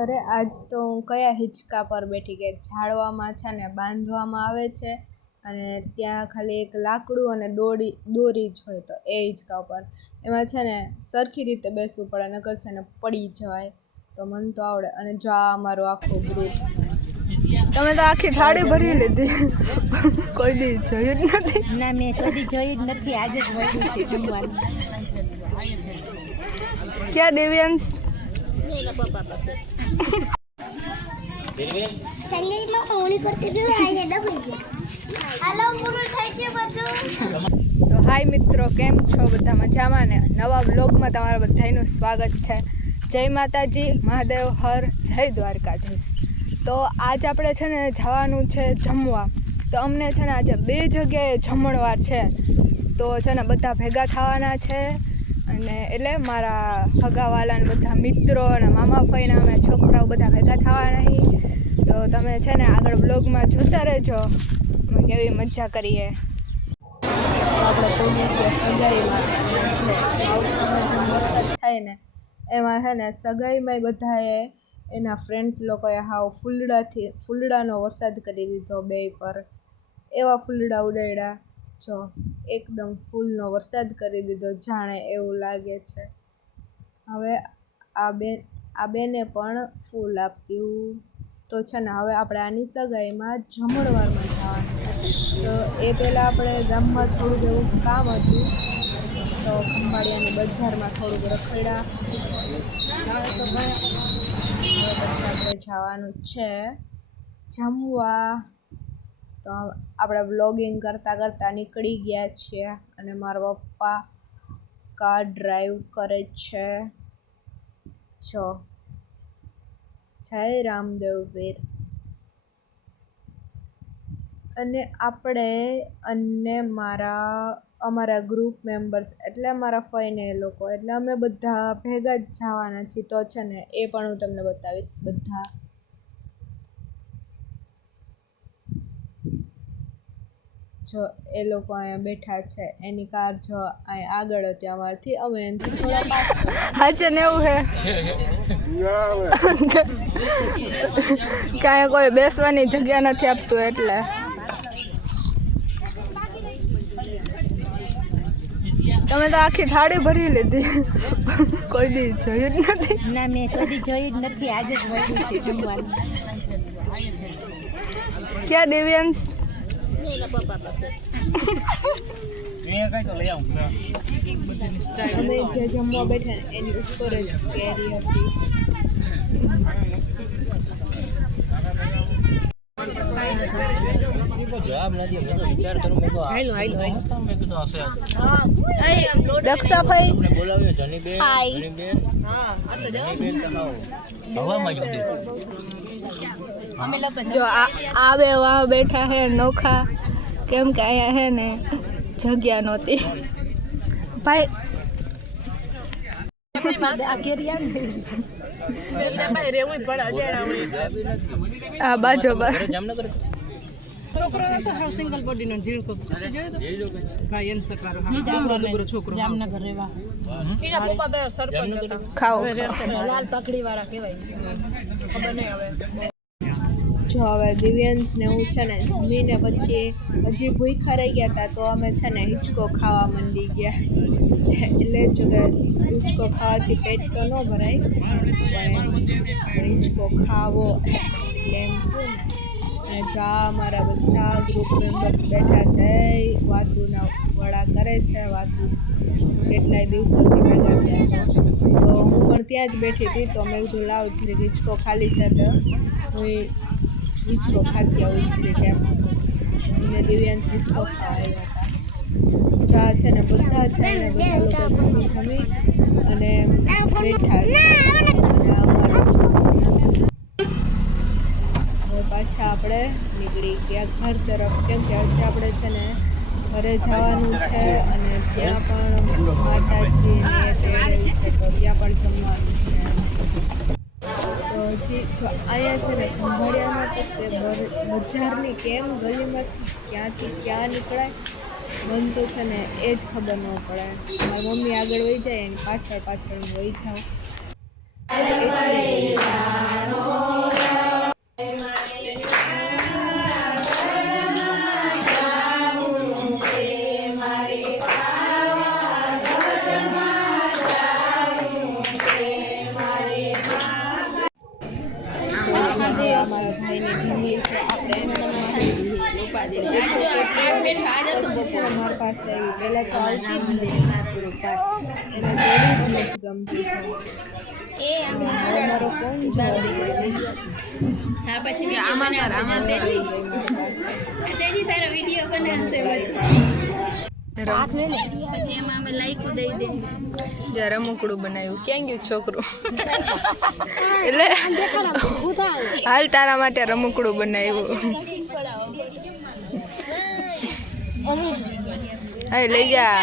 અરે આજ તો હું કયા હિંચકા પર બેઠી કે ઝાડવામાં છે ને બાંધવામાં આવે છે અને ત્યાં ખાલી એક લાકડું અને દોરી દોરી જ હોય તો એ હિંચકા ઉપર. એમાં છે ને સરખી રીતે બેસવું પડે નકર છે ને પડી જવાય. તો મને તો આવડે. અને જો આ અમારું આખું ગ્રુપ તમે તો આખી થાળી ભરી લીધી. કોઈ દી જોયું જ નથી. ના મેં કદી જોયું જ નથી. આજે જ મળ્યું છે જમવાનું. ક્યાં દેવ્યાંશ? તો હાય મિત્રો, કેમ છો બધા મજામાં ને? નવા બ્લોગમાં તમારા બધાનું સ્વાગત છે. જય માતાજી, મહાદેવ, હર, જય દ્વારકાધીશ. તો આજ આપણે છે ને જવાનું છે જમવા. તો અમને છે ને આજે બે જગ્યાએ જમણવાર છે. તો છે ને બધા ભેગા થવાના છે. અને એટલે મારા હગાવાલાને બધા મિત્રો અને મામા ફઈના અમે છોકરાઓ બધા ભેગા થવાના નહીં તો તમે છે ને આગળ બ્લોગમાં જોતા રહેજો. અમે કેવી મજા કરીએ. આપણે ગયા સગાઈમાં જો વરસાદ થાય ને, એમાં છે ને સગાઈમાં બધાએ એના ફ્રેન્ડ્સ લોકોએ હાવ ફૂલડાથી, ફૂલડાનો વરસાદ કરી દીધો બે પર. એવા ફૂલડા ઉડાડ્યા જો એકદમ ફૂલનો વરસાદ કરી દીધો. જાણે એવું લાગે છે. હવે આ બે, આ બેને પણ ફૂલ આપ્યું. તો છે ને, હવે આપણે આની સગાઈમાં જમણવારમાં જવાનું. તો એ પહેલાં આપણે ગામમાં થોડુંક એવું કામ હતું. તો ખંભાળિયાની બજારમાં થોડુંક રખડ્યા. હવે પછી આપણે જવાનું છે જમવા. તો આપણે વ્લોગિંગ કરતાં કરતાં નીકળી ગયા છીએ અને મારા પપ્પા કાર ડ્રાઈવ કરે છે. જો. જય રામદેવ વીર. અને આપણે અને મારા, અમારા ગ્રુપ મેમ્બર્સ એટલે મારા ફઈને એ લોકો, એટલે અમે બધા ભેગા જ જવાના છીએ. તો છે ને, એ પણ હું તમને બતાવીશ બધા. જો એ લોકો અહીંયા બેઠા છે એની કાર જો અહીંયા આગળ હતી અમારથી અમે એનાથી થોડા પાછળ. હાચે ને એવું હે? કાંઈ કોઈ બેસવાની જગ્યા નથી આપતું એટલે. તમે તો આખી થાળી ભરી લીધી. કોઈ દી જોયું જ નથી. ના મેં કદી જોયું જ નથી. આજે જ મળ્યું છે જમવાનું. ક્યાં દેવ્યાંશ? અમે જે જમવા બેઠા એની ઉપર જ કેરી હતી જો આવે વાહ બેઠા હે નોખા. કેમ કે અહીંયા હે ને જગ્યા નહોતી. ભાઈ આ બાજુ બા છોકરો હતો હાવ સિંગલ બોડીનો ઝીણકો જોયો તો ભાઈ એન સકાર હા ડુબરો ડુબરો છોકરો જામનગર રહેવા એના પપ્પા બે સરપંચ હતા ખાઓ લાલ પાકડી વાળા કહેવાય ખબર નહીં હવે જો હવે દિવ્યાંશને હું છે ને જમીને પછી હજી ભૂખ્યા રહી ગયા હતા તો અમે છે ને હિંચકો ખાવા માંડી ગયા એટલે જો કે હિંચકો ખાવાથી પેટ તો ન ભરાય, પણ હિંચકો ખાવો એટલે એમ થયું ને. અને જો આ અમારા બધા ગ્રુપ મેમ્બર્સ બેઠા છે, વાતુના વડા કરે છે, વાતુ કેટલાય દિવસોથી ભેગા થયા તો હું પણ ત્યાં જ બેઠી હતી, તો મેં કીધું, લાવ જરી હિંચકો ખાલી છે તો. હું હિંચકો ખાતી આવું જરી કેમ અમને દિવ્યાંશ હિંચકો ખાવા આવ્યા. ચા છે ને બધા છે ને બધા લોકો જમી જમી અને બેઠા પાછા આપણે નીકળી ગયા ઘર તરફ. કેમ કે આજે આપણે છે ને ઘરે જવાનું છે અને ત્યાં પણ માતાજી ને છે, તો ત્યાં પણ જમવાનું છે. તો હજી જો અહીંયા છે ને ખંભાળિયામાં તો બજારની કેમ ગલીમાંથી ક્યાંથી ક્યાં નીકળાય મન તો છે ને એ જ ખબર ન પડે. મારી મમ્મી આગળ વહી જાય એની પાછળ પાછળ હું વહી જાઉં. પછી છે ને મારી પાસે આવી પહેલાં તો જ નથી એને દોડવું જ નથી ગમતું છે મારો ફોન પછી આમાં તારો વીડિયો બનાવશે રમકડું બનાવ્યું. ક્યાં ગયું છોકરું? એટલે હાલ તારા માટે રમકડું બનાવ્યું. હા લઈ જા.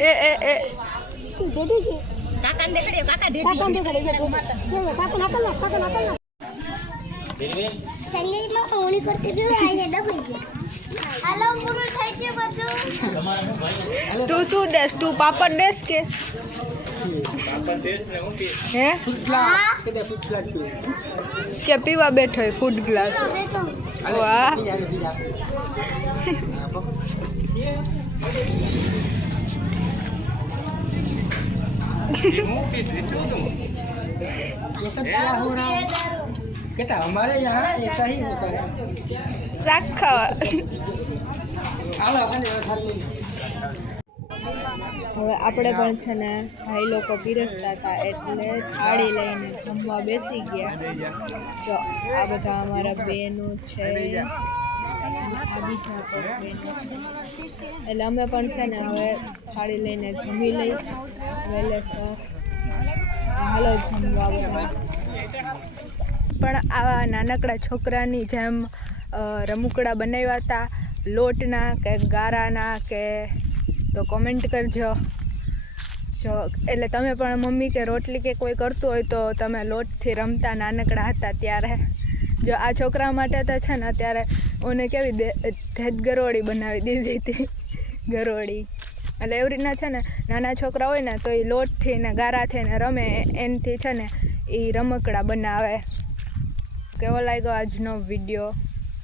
એ એ એ. કાકાને દેખાડ્યો કાકા ઢેટી સંગીતમાં કોણી કરતી બી આઈને દબાઈ ગયા હાલો પૂરું થઈ ગયું બધું તું શું દેસ તું પાપડ દેસ કે હે હા કે પીવા બેઠો હોય ફૂડ ગ્લાસ હવે તો વાહ कहता हमारे यहाँ ऐसा ही होता है શાક ખાવા आओ अपन खाली હવે આપણે પણ છે ને ભાઈ લોકો પીરસતા હતા એટલે થાળી લઈને જમવા બેસી ગયા જો આ બધા અમારા બહેનો છે અને આ બીજા પણ બહેનો છે એટલે અમે પણ છે ને હવે થાળી લઈને જમી લઈ વહેલેસર હાલો જમવા બધા પણ આવા નાનકડા છોકરાની જેમ રમૂકડા બનાવ્યા હતા. લોટના કે ગારાના કે તો કોમેન્ટ કરજો. જો, એટલે તમે પણ મમ્મી કે રોટલી કે કોઈ કરતું હોય તો તમે લોટથી રમતા નાનકડા હતા ત્યારે. જો આ છોકરા માટે તો છે ને અત્યારે ઓને કેવી ધેદ ગરોળી બનાવી દીધી હતી. ગરોળી. એટલે એવી રીતના છે ને નાના છોકરા હોય ને તો એ લોટથી ને ગારાથી ને રમે, એનથી છે ને એ રમકડા બનાવે. કેવો લાગ્યો આજનો વીડિયો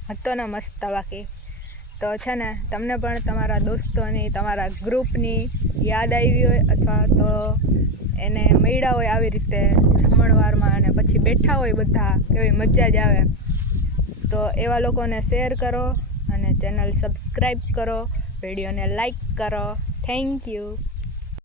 હતો ને મસ્ત બાકી. તો છે ને, તમને પણ તમારા દોસ્તોની, તમારા ગ્રુપની યાદ આવી હોય અથવા તો એને મળ્યા હોય આવી રીતે જમણવારમાં અને પછી બેઠા હોય બધા, કેવી મજા જ આવે. તો એવા લોકોને શેર કરો અને ચેનલ સબસ્ક્રાઈબ કરો, વિડીયોને લાઈક કરો. Thank you.